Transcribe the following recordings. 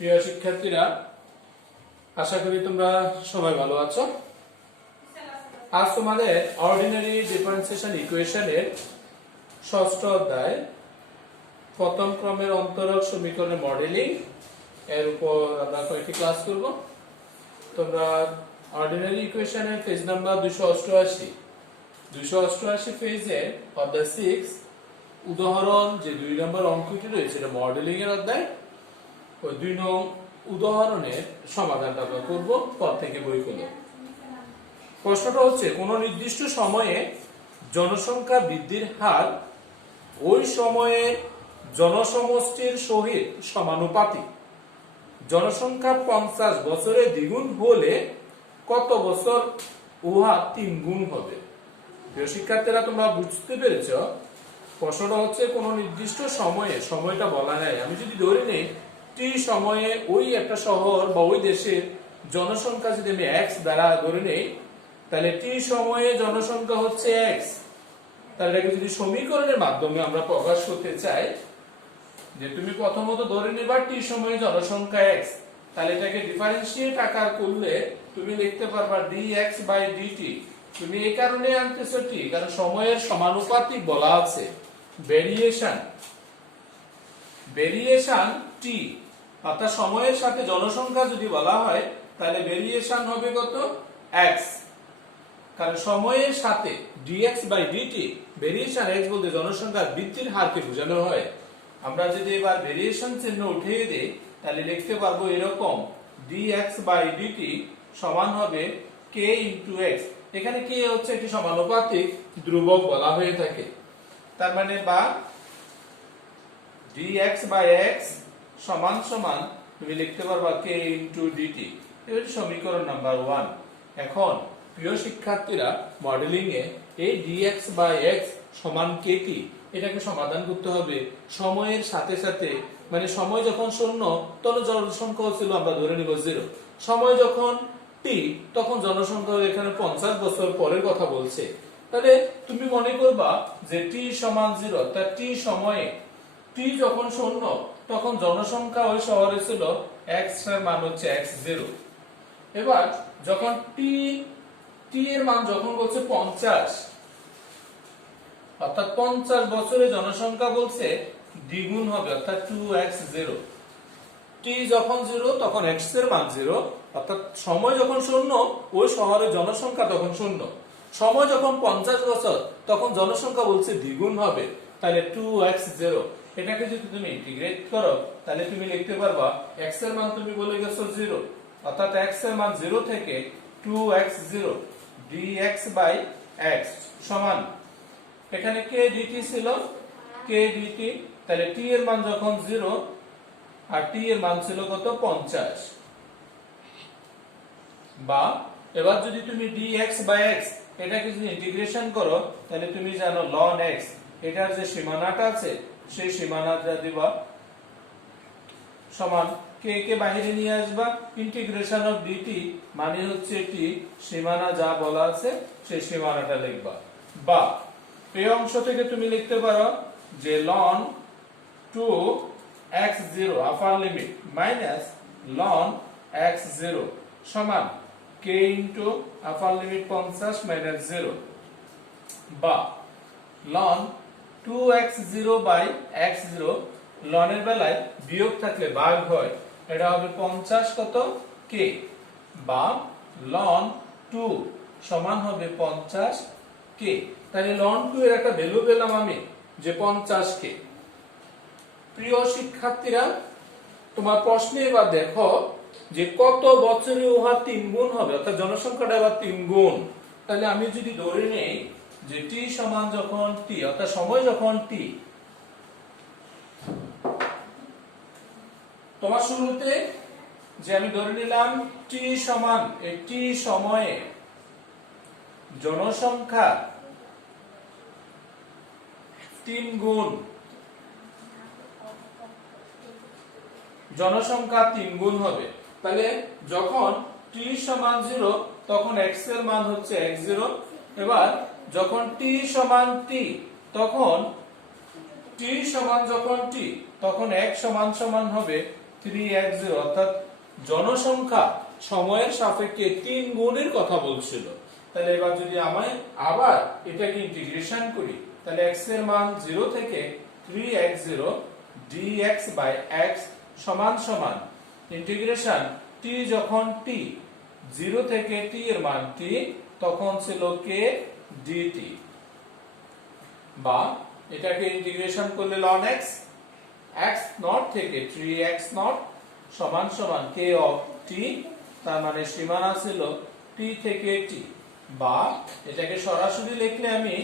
প্রিয় শিক্ষার্থীরা, আশা করি তোমরা সবাই ভালো আছো। আজ তোমাদের অর্ডিনারি ডিফারেন্সিয়েশন ইকুয়েশনের ষষ্ঠ অধ্যায় প্রথম ক্রমের অন্তরক সমীকরণের মডেলিং এর উপর আমরা কয়েকটি ক্লাস করব। তোমরা অর্ডিনারি ইকুয়েশনের পেজ নাম্বার 288 পেজে অধ্যায় 6 উদাহরণ যে 2 নম্বর অঙ্কটি রয়েছে এটা মডেলিং এর অধ্যায়। ওই 2 নং উদাহরণের সমাধানটা আমরা করব পর থেকে বই খুলে। প্রশ্নটা হচ্ছে কোন নির্দিষ্ট সময়ে জনসংখ্যা বৃদ্ধির হার ওই সময়ে জনসমষ্টির সহিত সমানুপাতিক। জনসংখ্যা 50 বছরে দ্বিগুণ হলে কত বছর উহা 3 গুণ হবে? প্রিয় শিক্ষার্থীরা, তোমরা বুঝতে পেরেছো প্রশ্নটা হচ্ছে কোন নির্দিষ্ট সময়ে, সময়টা বলা নাই। আমি যদি ধরে নেই টি সময়ে ওই একটা শহর বা ওই দেশের জনসংখ্যা যদি আমি x দ্বারা ধরে নেই, তাহলে টি সময়ে জনসংখ্যা হচ্ছে x। তাহলে এটাকে যদি সমীকরণের মাধ্যমে আমরা প্রকাশ করতে চাই, যে তুমি প্রথমত ধরে নেবা টি সময়ে জনসংখ্যা x, তাহলে এটাকে ডিফারেন্সিয়েট আকার করলে তুমি লিখতে পারবা dx/dt। তুমি এই কারণে আনতেছো টি, কারণ সময়ের সমানুপাতিক বলা আছে। ভেরিয়েশন টি, অর্থাৎ সময়ের সাথে জনসংখ্যা যদি বলা হয় তাহলে ভেরিয়েশন হবে কত? x। কারণ সময়ের সাথে dx/dt, ভেরিয়েশন x বলতে জনসংখ্যার বৃদ্ধির হারকে বোঝানো হয়। আমরা যদি এবার ভেরিয়েশন চিহ্ন উঠিয়ে দেই তাহলে লিখতে পারবো এরকম dx/dt সমান হবে k * x। এখানে k হচ্ছে একটি সমানুপাতিক ধ্রুবক বলা হয়ে থাকে। তার মানে বা dx/x সমান সমান তুমি লিখতে পারবা k * dt। এটা সমীকরণ নাম্বার 1। এখন প্রিয় শিক্ষার্থীরা, মডেলিং এ এই dx/x সমান k কি এটাকে সমাধান করতে হবে সময়ের সাথে সাথে। মানে সময় যখন 0 তখন জনসংখ্যা ছিল আমরা ধরে নিব 0। সময় যখন t তখন জনসংখ্যা এখানে 50 বছর পরের কথা বলছে। তাহলে তুমি মনে করবা যে t সমান 0, অর্থাৎ t সময়ে t যখন 0 তখন জনসংখ্যা ওই শহরে ছিল x এর মান হচ্ছে x0। এবার যখন t এর মান যখন বলছে 50, অর্থাৎ 50 বছরে জনসংখ্যা বলছে দ্বিগুণ হবে, অর্থাৎ 2x0। t যখন 0 তখন x এর মান 0, অর্থাৎ সময় যখন 0 ওই শহরের জনসংখ্যা তখন 0। সময় যখন 50 বছর তখন জনসংখ্যা বলছে দ্বিগুণ হবে, তাহলে 2x0। এটাকে যদি তুমি ইন্টিগ্রেট করো তাহলে তুমি লিখতে পারবা x এর মান তুমি বলে গেছো 0, অর্থাৎ x এর মান 0 থেকে 2x0 dx/x সমান এখানে k dt ছিল k dt। তাহলে t এর মান যখন 0 আর t এর মান ছিল কত? 50। বা এবার যদি তুমি dx/x এটাকে যদি ইন্টিগ্রেশন করো তাহলে তুমি জানো ln x, এটার যে সীমানাটা আছে সেই সীমানাটা দিবা সমান k কে বাইরে নিয়ে আসবা, ইন্টিগ্রেশন অফ dt মানে হচ্ছে t, সীমানা যা বলা আছে সেই সীমানাটা লিখবা। বা এই অংশ থেকে তুমি লিখতে পারো যে ln 2x0 আপার লিমিট মাইনাস ln x0 সমান k ইনটু আপার লিমিট 50 মাইনাস 0। বা ln 2x0/x0, ln এর বেলায় বিয়োগ থাকলে ভাগ হয়, এটা হবে 50 কত? k। বা ln 2 সমান হবে 50 k। তাহলে ln 2 এর একটা ভ্যালু পেলাম আমি যে 50 k। প্রিয় শিক্ষার্থীরা, তোমার প্রশ্নে এবার দেখো যে কত বছরে উহা 3 গুণ হবে, অর্থাৎ জনসংখ্যাটা এবার 3 গুণ। তাহলে আমি যদি ধরে নেই যে t সমান যখন t, অর্থাৎ সময় যখন t, তোমার শুরুতে যে আমি ধরে নিলাম t সমান এই t সময়ে জনসংখ্যা 3 গুণ, জনসংখ্যা 3 গুণ হবে। তাহলে যখন t সমান 0 তখন x এর মান হচ্ছে x0। এবার যখন t সমান t তখন t সমান যখন t তখন x সমান সমান হবে 3 3x0 অর্থাৎ জনসংখ্যা সময়ের সাপেক্ষে 3 গুণের কথা বলছিল। তাহলে এবার যদি আমি আবার এটাকে ইন্টিগ্রেশন করি, তাহলে x এর মান 0 থেকে 3x0 dx বাই x সমান সমান ইন্টিগ্রেশন t যখন t 0 থেকে t এর মান t তখন ছিল k dt, বা এটাকে ইন্টিগ্রেশন করলে ln x x নট থেকে 3x নট সমান সমান k অফ t, তার মানে সীমানা ছিল t থেকে t, বা এটাকে সরাসরি লিখলে আমি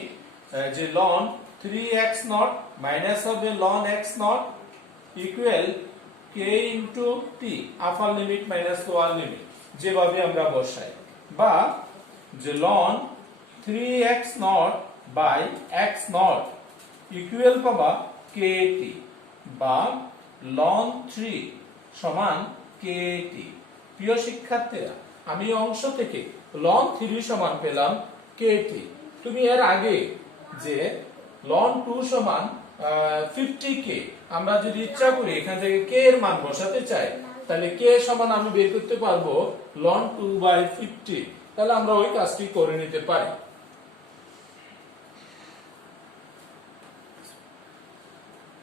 যে ln 3x নট মাইনাস হবে ln x not equal k into t upper limit minus lower limit যেভাবে আমরা বসাই, বা যে ln 3x not by x not equal পাবা kt, বা ln 3 সমান kt। প্রিয় শিক্ষার্থীরা, আমি অংশ থেকে ln 3 সমান পেলাম kt। তুমি এর আগে যে ln 2 সমান 50k, আমরা যদি ইচ্ছা করি এখান থেকে k এর মান বসাতে চাই, তাহলে k সমান আমি বের করতে পারবো ln 2 বাই 50। তাহলে আমরা ওই কাজটি করে নিতে পারি।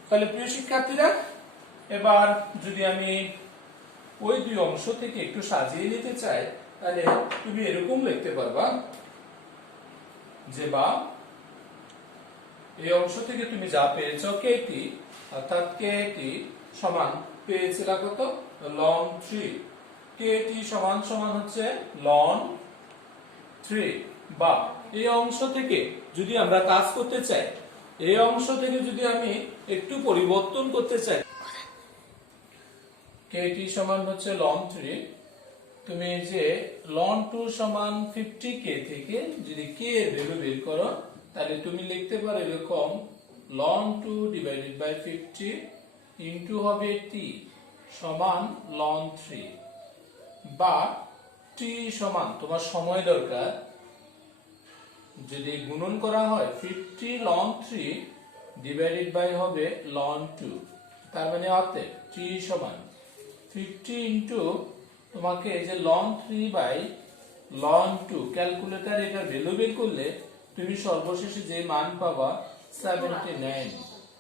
তাহলে প্রিয় শিক্ষার্থীরা, এবার যদি আমি ওই দুই অংশ থেকে একটু সাজিয়ে নিতে চাই, তাহলে তুমি এরকম লিখতে পারবা যে, বা এই অংশ থেকে তুমি যা পেয়েছো kt, অর্থাৎ kt সমান পেয়েছিলা কত ln 3, kt সমান সমান হচ্ছে ln 3, বা এই অংশ থেকে যদি আমরা কাজ করতে চাই, এই অংশ থেকে যদি আমি একটু পরিবর্তন করতে চাই, kt সমান হচ্ছে ln 3, তুমি যে ln 2 সমান 50k থেকে যদি k এর ভ্যালু বের করো, তাহলে তুমি লিখতে পারো এরকম ln 2 ডিভাইডেড বাই 50 ইনটু হবে t সমান ln 3, বা t সমান তোমার সময় দরকার, যদি গুণন করা হয় 50 ln 3 ডিভাইডেড বাই হবে ln 2, তার মানে অতএব t সমান 50 ইনটু তোমাকে এই যে ln 3 বাই ln 2 ক্যালকুলেটর এটা ভ্যালু বের করলে তুমি সর্বশেষে যে মান পাবা 79,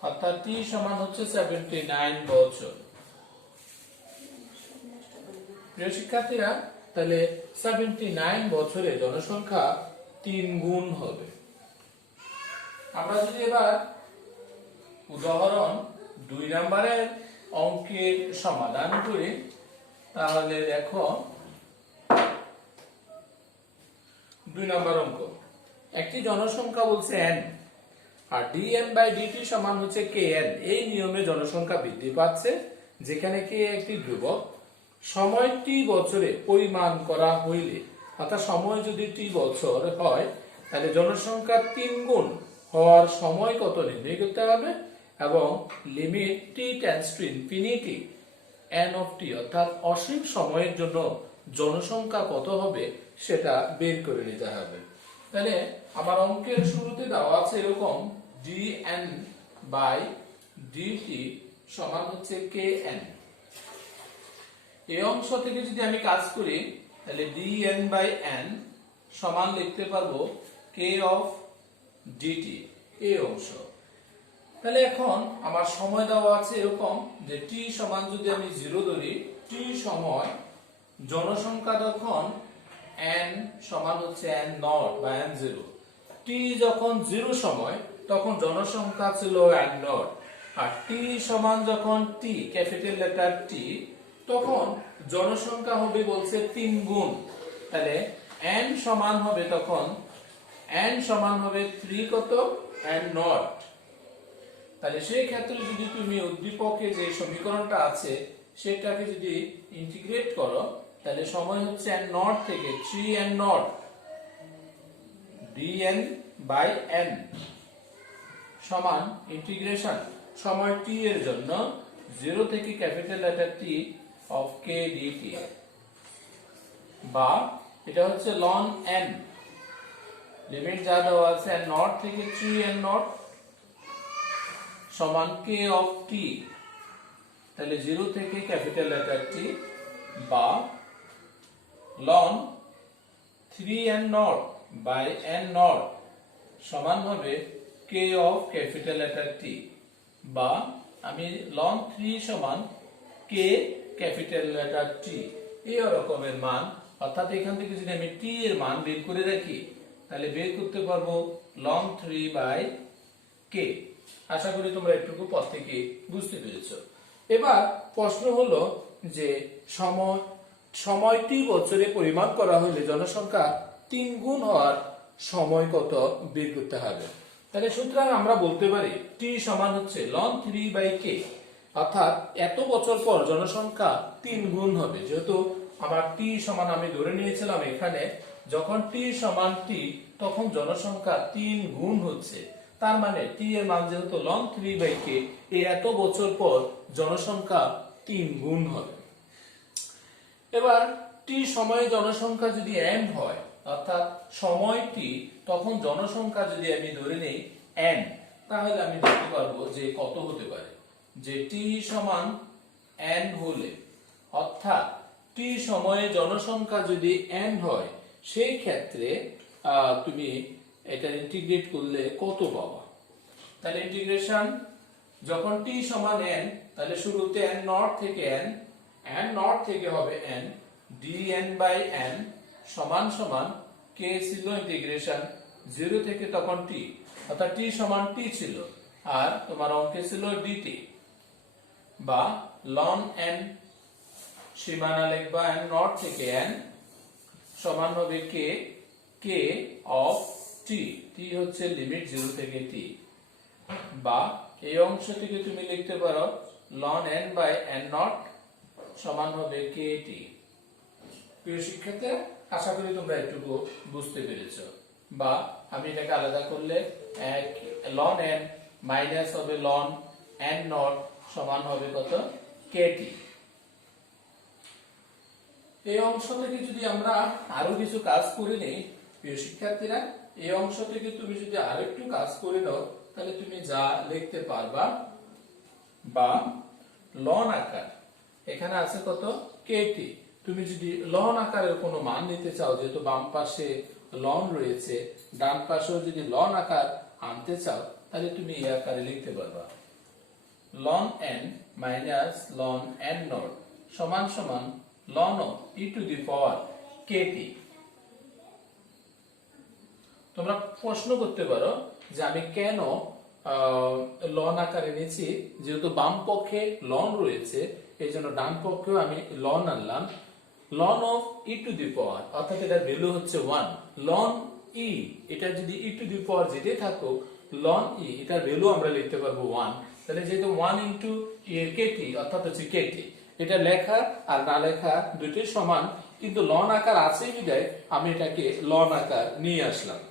অর্থাৎ t সমান হচ্ছে 79 বছর। প্রিয় শিক্ষার্থীরা, তাহলে 79 বছরে জনসংখ্যা 3 গুণ হবে। আমরা যদি এবার উদাহরণ 2 নম্বরের অঙ্কের সমাধান করি, তাহলে দেখো 2 নম্বর অঙ্ক, একটি জনসংখ্যা বলছে n, আর dn বাই dt সমান হচ্ছে kn। এই নিয়মে জনসংখ্যা বৃদ্ধি পাচ্ছে, যেখানে k একটি ধ্রুবক। সময় t বছরে পরিমাণ করা হইলে, অর্থাৎ সময় যদি t বছর হয়, তাহলে জনসংখ্যা 3 গুণ হওয়ার সময় কত নির্ণয় করতে হবে, এবং limit t tends to infinity n of t অর্থাৎ অসীম সময়ের জন্য জনসংখ্যা কত হবে সেটা বের করে নিতে হবে। তাহলে আমার অঙ্কের শুরুতে দেওয়া আছে এরকম dn বাই dt সমান হচ্ছে kn। এই অংশ থেকে যদি আমি কাজ করি, তাহলে dn বাই n সমান লিখতে পারবো k অফ dt, এই অংশ। তাহলে এখন আমার সময় দেওয়া আছে এরকম যে t সমান যদি আমি 0 ধরি, t সময় জনসংখ্যা তখন n সমান হচ্ছে n নট বা n0। t যখন 0 সময় তখন জনসংখ্যা ছিল n নট, আর t সমান যখন t ক্যাপিটাল লেটার t তখন জনসংখ্যা হবে বলছে 3 গুণ। তাহলে n সমান হবে তখন n সমান হবে 3 কত n নট। তাহলে সেই ক্ষেত্রে যদি তুমি উদ্দীপকে যে সমীকরণটা আছে সেটাকে যদি ইন্টিগ্রেট করো, তাহলে সময় হচ্ছে n নট থেকে 3n not dn by n সমান ইন্টিগ্রেশন সময় t এর জন্য 0 থেকে capital letter t of k dt, বা এটা হচ্ছে ln n, লিমিট যা দেওয়া আছে n নট থেকে 3n নট সমান k অফ t, তাহলে 0 থেকে ক্যাপিটাল লেটার টি বা ln 3n not by n not সমান হবে k of capital letter T, বা আমি ln 3 সমান k ক্যাপিটাল লেটার টি এই রকমের মান, অর্থাৎ এখান থেকে যদি আমি t এর মান বের করে রাখি তাহলে বের করতে পারবো ln 3 বাই k। আশা করি তোমরা একটুকু পর থেকে বুঝতে পেরেছো। এবার প্রশ্ন হলো যে সময়টি বছরে পরিমাপ করা হলে জনসংখ্যা 3 গুণ হওয়ার সময় কত বের করতে হবে। তাহলে সুতরাং আমরা বলতে পারি t সমান হচ্ছে ln 3 বাই k, অর্থাৎ এত বছর পর জনসংখ্যা 3 গুণ হবে। যেহেতু আমার t সমান আমি ধরে নিয়েছিলাম এখানে যখন t সমান t তখন জনসংখ্যা 3 গুণ হচ্ছে, তার মানে t এর মান যেহেতু ln 3 বাই k, এই এত বছর পর জনসংখ্যা 3 গুণ হবে। এবার t সময়ে জনসংখ্যা যদি n হয়, অর্থাৎ সময় t তখন জনসংখ্যা যদি আমি ধরে নেই n, তাহলে আমি দেখতে পারবো যে কত হতে পারে। যে t সমান n হলে, অর্থাৎ t সময়ে জনসংখ্যা যদি n হয়, সেই ক্ষেত্রে তুমি এটা ইন্টিগ্রেট করলে কত পাবা। তাহলে ইন্টিগ্রেশন যখন t সমান n, তাহলে শুরুতে n নট থেকে n নট থেকে হবে n dn বাই n সমান সমান k ছিল ইন্টিগ্রেশন 0 থেকে তখন t, অর্থাৎ t সমান t ছিল, আর তোমার অঙ্কে ছিল dt বা ln n সীমানা লিখবা n নট থেকে n সমান হবে k অফ t, t হচ্ছে লিমিট 0 থেকে t, বা এই অংশ থেকে তুমি লিখতে পারো ln n by n not সমান হবে kt। প্রিয় শিক্ষার্থীরা, আশা করি তোমরা একটু বুঝতে পেরেছো। বা আমি এটাকে আলাদা করলে ln n মাইনাস হবে ln n নট সমান হবে কত kt। এই অংশ থেকে যদি আমরা আরো কিছু কাজ করে নেই প্রিয় শিক্ষার্থীরা, এই অংশ থেকে তুমি যদি আরো একটু কাজ করে নাও তাহলে তুমি যা লিখতে পারবা, বা ln আকার এখানে আছে কত kt, তুমি যদি ln আকারের কোনো মান নিতে চাও, যেহেতু বাম পাশে ln রয়েছে, ডান পাশেও যদি ln আকার আনতে চাও তাহলে তুমি এই আকারে লিখতে পারবা ln n minus ln n not সমান সমান ln of e to the power kt। তোমরা প্রশ্ন করতে পারো যে আমি কেন ln আকারে নিয়েছি, যেহেতু বাম পক্ষে ln রয়েছে এই জন্য ডান পক্ষেও আমি ln আনলাম। ln of e to the power, অর্থাৎ এটার ভ্যালু হচ্ছে 1, ln e এটা যদি e টু দি পাওয়ার যেটাই থাকুক ln e এটার ভ্যালু আমরা লিখতে পারবো 1, তাহলে যেহেতু 1 ইনটু kt অর্থাৎ হচ্ছে kt, এটা লেখা আর না লেখা দুটোই সমান, কিন্তু ln আকার আছে বিধায় আমি এটাকে ln আকার নিয়ে আসলাম।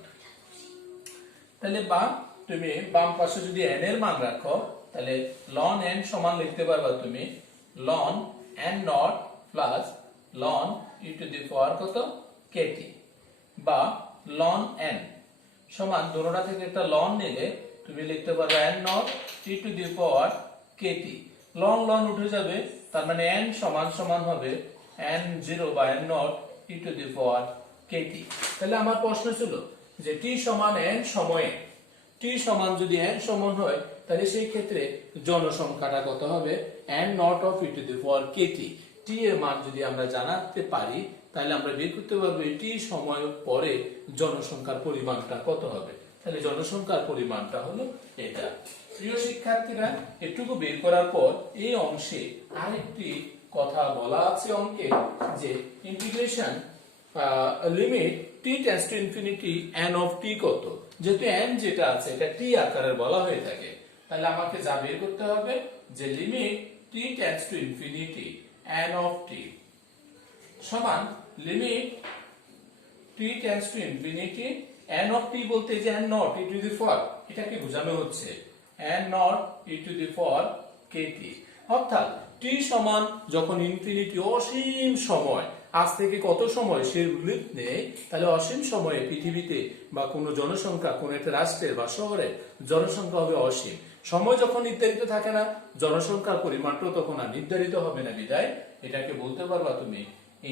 তাহলে বা তুমি বাম পাশে যদি n এর মান রাখো তাহলে ln n সমান লিখতে পারবা তুমি ln n nought plus ln e to the power কত kt, বা ln n সমান দুটোটা থেকে একটা ln নিলে তুমি লিখতে পারবে n nought e to the power kt, ln উঠে যাবে, তার মানে n সমান সমান হবে n0 বা n nought e to the power kt। তাহলে আমার প্রশ্ন ছিল যে t সমান n সময়ে, t সমান যদি n সমান হয় তাহলে সেই ক্ষেত্রে জনসংখ্যাটা কত হবে n not of e to the power kt। t এর মান যদি আমরা জানাতে পারি তাহলে আমরা বের করতে পারবো t সময় পরে জনসংখ্যার পরিমাণটা কত হবে। তাহলে জনসংখ্যার পরিমাণটা হলো এটা। প্রিয় শিক্ষার্থীরা, এটুকু বের করার পর এই অংশে আরেকটি কথা বলা আছে অঙ্কে, যে integration limit t tends to infinity n of t কত। যেহেতু n যেটা আছে এটা t আকারের বলা হয়ে থাকে, তাহলে আমাকে যা বের করতে হবে যে limit t tends to infinity n of t সমান limit t tends to infinity n of t বলতে যে n nought e to the power, এটাকে বোঝানো হচ্ছে n nought e to the power kt, অর্থাৎ t টি সমান যখন infinity অসীম সময়, আজ থেকে কত সময় সে উল্লেখ নেই, তাহলে অসীম সময়ে পৃথিবীতে বা কোনো জনসংখ্যা কোন একটা রাষ্ট্রের বা শহরের জনসংখ্যা হবে অসীম। সময় যখন নির্ধারিত থাকে না, জনসংখ্যার পরিমাণটাও তখন আর নির্ধারিত হবে না, বিদায় এটাকে বলতে পারবা তুমি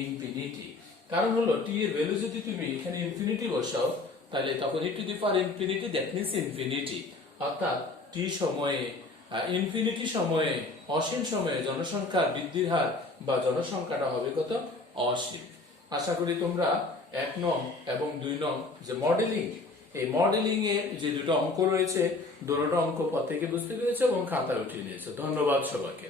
ইনফিনিটি। কারণ হলো টি এর ভ্যালু যদি তুমি এখানে ইনফিনিটি বসাও, তাহলে তখন e to the power infinity, that means infinity. অর্থাৎ টি সময়ে ইনফিনিটি সময়ে অসীম সময়ে জনসংখ্যার বৃদ্ধির হার বা জনসংখ্যাটা হবে কত? অসীম। আশা করি তোমরা 1 নং এবং 2 নং যে মডেলিং, এই মডেলিং এর যে দুটো অঙ্ক রয়েছে, দুটো অঙ্ক পর থেকে বুঝতে পেরেছো এবং খাতায় উঠিয়ে নিয়েছো। ধন্যবাদ সবাইকে।